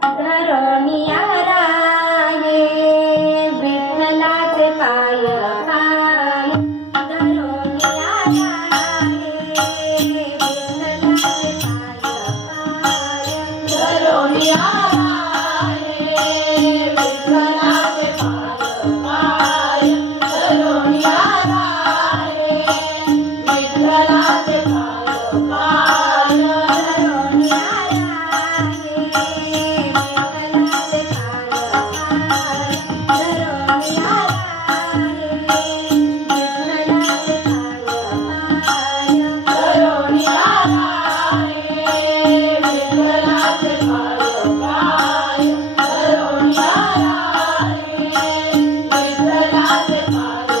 Dharani आलाये Bye.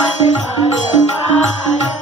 Bye.